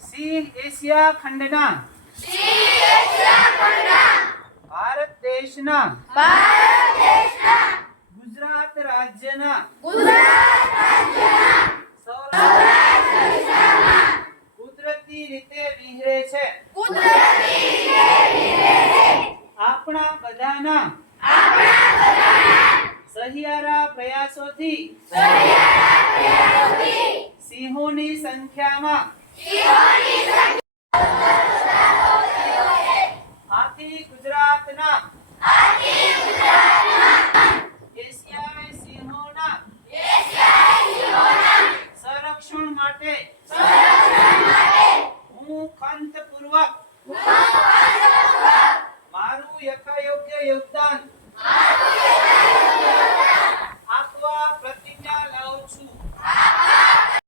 સિંહ Asia ખંડના Bharat દેશના ગુજરાત રાજ્યના કુદરતી રીતે વિહરે છે. આપણા બધાના સહિયારા પ્રયાસોથી સિંહોની સંખ્યામાં આથી ગુજરાતના એશિયાઈ સિંહોના સંરક્ષણ માટે